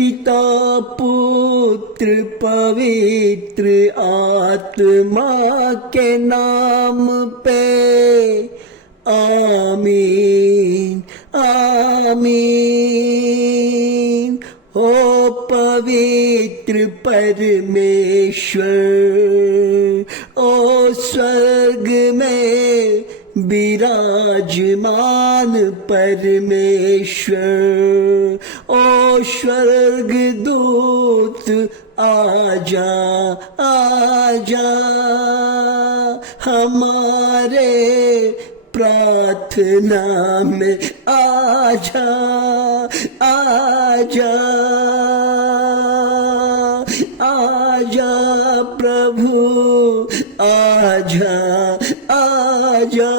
पिता पुत्र पवित्र आत्मा के नाम पे आमीन आमीन। ओ पवित्र परमेश्वर, ओ स्वर्ग में विराजमान परमेश्वर, ओ स्वर्गदूत आजा आजा, हमारे प्रार्थना में आजा आजा आजा प्रभु आजा आजा।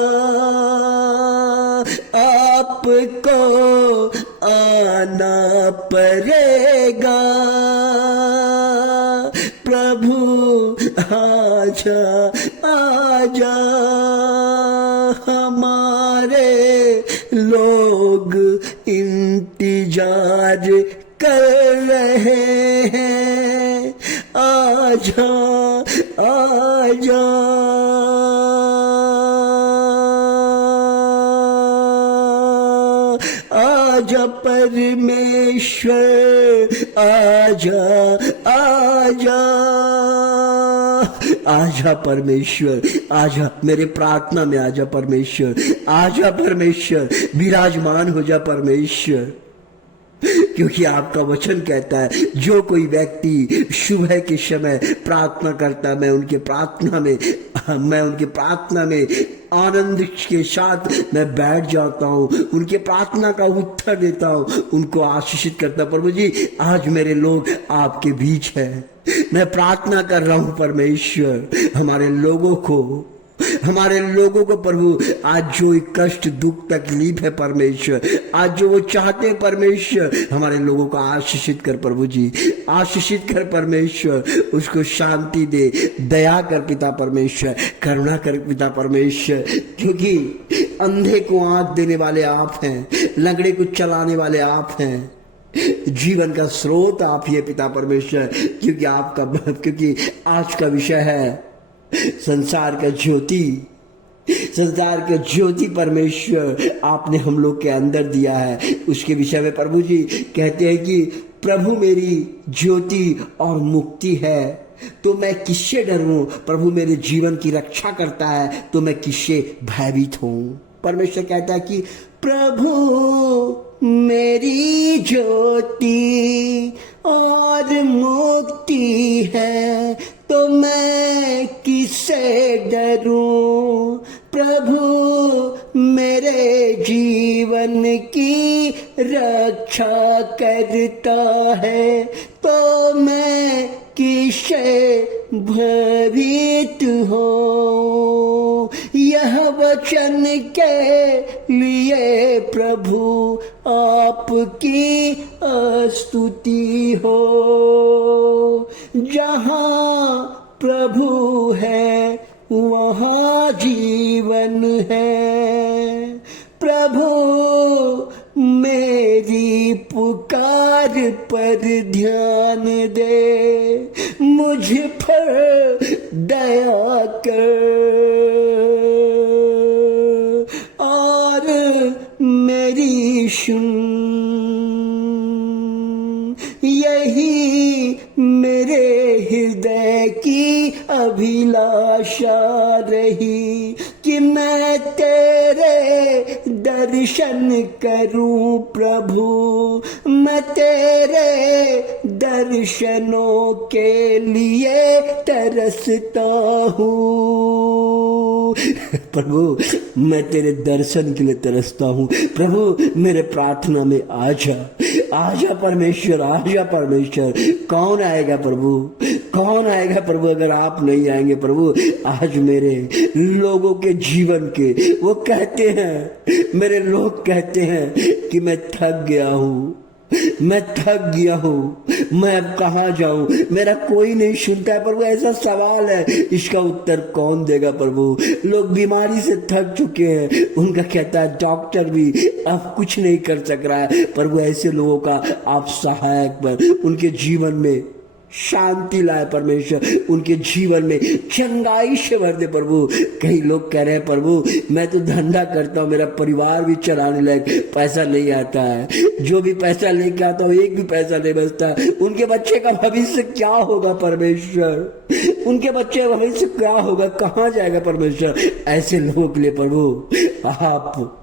आपको आना पड़ेगा प्रभु आजा आजा। हमारे लोग इंतजार कर रहे हैं, आजा आजा। आजा परमेश्वर आजा आजा। आजा परमेश्वर आजा, मेरे प्रार्थना में आजा परमेश्वर, आजा परमेश्वर, विराजमान हो जा परमेश्वर। क्योंकि आपका वचन कहता है जो कोई व्यक्ति सुबह के समय प्रार्थना करता है, मैं उनके प्रार्थना में आनंद के साथ मैं बैठ जाता हूँ, उनके प्रार्थना का उत्तर देता हूँ, उनको आशीषित करता। प्रभु जी आज मेरे लोग आपके बीच है, मैं प्रार्थना कर रहा हूँ परमेश्वर, हमारे लोगों को प्रभु आज जो कष्ट दुख तकलीफ है परमेश्वर, आज जो वो चाहते हैं परमेश्वर, हमारे लोगों को आशीषित कर प्रभु जी, आशीषित कर परमेश्वर, उसको शांति दे, दया कर पिता परमेश्वर, करुणा कर पिता परमेश्वर। क्योंकि अंधे को आंख देने वाले आप हैं, लंगड़े को चलाने वाले आप हैं, जीवन का स्रोत आप ही है पिता परमेश्वर। क्योंकि आज का विषय है संसार का ज्योति परमेश्वर आपने हम लोग के अंदर दिया है। उसके विषय में प्रभु जी कहते हैं कि प्रभु मेरी ज्योति और मुक्ति है तो मैं किससे डरूं। प्रभु मेरे जीवन की रक्षा करता है तो मैं किससे भयभीत हूं। परमेश्वर कहता है कि प्रभु मेरी ज्योति और मुक्ति है तो मैं किससे डरूं। प्रभु मेरे जीवन की रक्षा करता है तो मैं किससे भयभीत हूँ। यह वचन के लिए प्रभु आपकी स्तुति हो। जहाँ प्रभु है वहाँ जीवन है। प्रभु मेरी पुकार पर ध्यान दे, मुझ पर दया कर और मेरी सुन। यही मेरे हृदय की अभिलाषा रही कि मैं तेरे दर्शन करूं प्रभु, मैं तेरे दर्शनों के लिए तरसता हूँ। प्रभु मैं तेरे दर्शन के लिए तरसता हूँ। प्रभु मेरे प्रार्थना में आजा, आजा परमेश्वर, आजा परमेश्वर। कौन आएगा प्रभु, कौन आएगा प्रभु अगर आप नहीं आएंगे। प्रभु आज मेरे लोगों के जीवन के वो कहते हैं, मेरे लोग कहते हैं कि मैं थक गया हूँ, मैं थक गया हूँ, मैं अब कहाँ जाऊं, मेरा कोई नहीं सुनता है प्रभु। ऐसा सवाल है, इसका उत्तर कौन देगा प्रभु। लोग बीमारी से थक चुके हैं, उनका कहता है डॉक्टर भी अब कुछ नहीं कर सक रहा है प्रभु। ऐसे लोगों का आप सहायक बन, उनके जीवन में शांति लाए परमेश्वर, उनके जीवन में चंगाई से भर दे प्रभु। कई लोग कह रहे हैं प्रभु मैं तो धंधा करता हूँ, मेरा परिवार भी चलाने लायक पैसा नहीं आता है, जो भी पैसा लेके आता हूँ एक भी पैसा नहीं बचता, उनके बच्चे का भविष्य क्या होगा परमेश्वर, उनके बच्चे का भविष्य क्या होगा, कहाँ जाएगा परमेश्वर। ऐसे लोगों के लिए प्रभु आप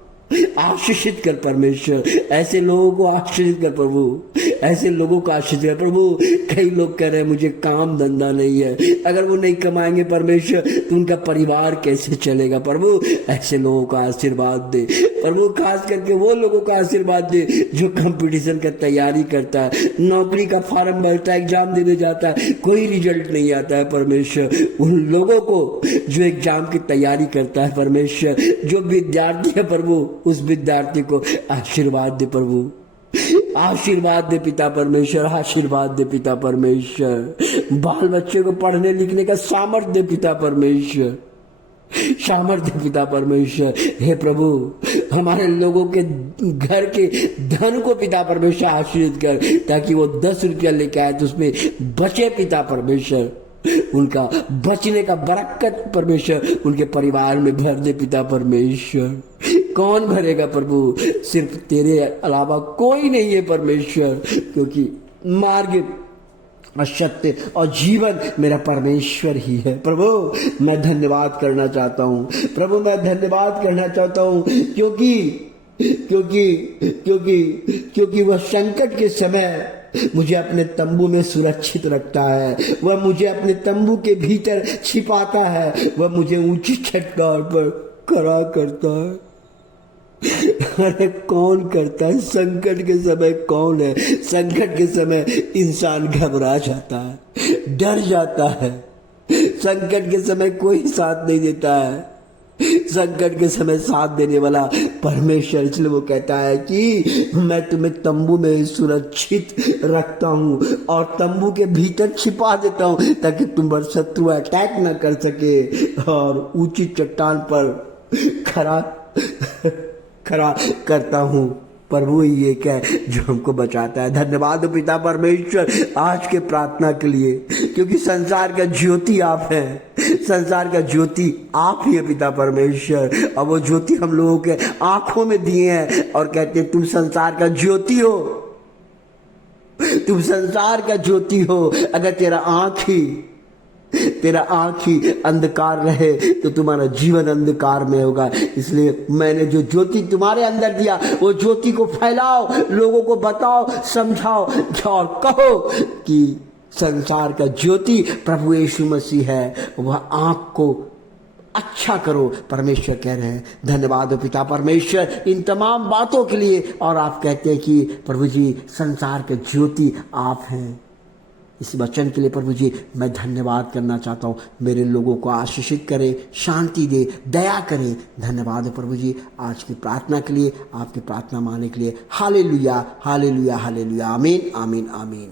आशीषित कर परमेश्वर, ऐसे लोगों को आशीषित कर प्रभु, ऐसे लोगों को आशीषित कर प्रभु। कई लोग कह रहे हैं मुझे काम धंधा नहीं है, अगर वो नहीं कमाएंगे परमेश्वर तो उनका परिवार कैसे चलेगा प्रभु। ऐसे लोगों का आशीर्वाद दे प्रभु, खास करके वो लोगों का आशीर्वाद दे जो कंपटीशन का तैयारी करता है, नौकरी का फॉर्म भरता है, एग्जाम देने जाता है, कोई रिजल्ट नहीं आता है परमेश्वर। उन लोगों को जो एग्जाम की तैयारी करता है परमेश्वर, जो विद्यार्थी है प्रभु, उस विद्यार्थी को आशीर्वाद दे प्रभु, आशीर्वाद दे पिता परमेश्वर, आशीर्वाद दे पिता परमेश्वर। बाल बच्चे को पढ़ने लिखने का सामर्थ्य दे पिता परमेश्वर, सामर्थ्य पिता परमेश्वर। हे प्रभु हमारे लोगों के घर के धन को पिता परमेश्वर आशीर्वाद कर, ताकि वो 10 रुपया लेके आए तो उसमें बचे पिता परमेश्वर, उनका बचने का बरकत परमेश्वर उनके परिवार में भर दे पिता परमेश्वर। कौन भरेगा प्रभु, सिर्फ तेरे अलावा कोई नहीं है परमेश्वर, क्योंकि मार्ग और सत्य और जीवन मेरा परमेश्वर ही है। प्रभु मैं धन्यवाद करना चाहता हूँ प्रभु, मैं धन्यवाद करना चाहता हूँ, क्योंकि क्योंकि क्योंकि क्योंकि वह संकट के समय मुझे अपने तंबू में सुरक्षित रखता है, वह मुझे अपने तंबू के भीतर छिपाता है, वह मुझे ऊंची चट्टान पर खड़ा करता है। अरे कौन करता है संकट के समय, कौन है। संकट के समय इंसान घबरा जाता है, डर जाता है, संकट के समय कोई साथ नहीं देता है, संकट के समय साथ देने वाला परमेश्वर। इसलिए वो कहता है कि मैं तुम्हें तंबू में सुरक्षित रखता हूँ और तंबू के भीतर छिपा देता हूँ, ताकि तुम पर शत्रु अटैक न कर सके, और ऊंची चट्टान पर खड़ा करता हूँ। प्रभु ही एक है जो हमको बचाता है। धन्यवाद पिता परमेश्वर आज के प्रार्थना के लिए, क्योंकि संसार का ज्योति आप हैं, संसार का ज्योति आप ही है पिता परमेश्वर। और वो ज्योति हम लोगों के आंखों में दिए हैं और कहते हैं तुम संसार का ज्योति हो, तुम संसार का ज्योति हो। अगर तेरा आँख ही अंधकार रहे तो तुम्हारा जीवन अंधकार में होगा। इसलिए मैंने जो ज्योति तुम्हारे अंदर दिया, वो ज्योति को फैलाओ, लोगों को बताओ, समझाओ और कहो कि संसार का ज्योति प्रभु यीशु मसीह है, वह आँख को अच्छा करो। परमेश्वर कह रहे हैं धन्यवाद पिता परमेश्वर इन तमाम बातों के लिए। और आप कहते हैं कि प्रभु जी संसार के ज्योति आप हैं। इस वचन के लिए प्रभु जी मैं धन्यवाद करना चाहता हूँ। मेरे लोगों को आशीषित करें, शांति दे, दया करें। धन्यवाद प्रभु जी आज की प्रार्थना के लिए, आपकी प्रार्थना मानने के लिए। हालेलुया हालेलुया हालेलुया, आमीन आमीन आमीन।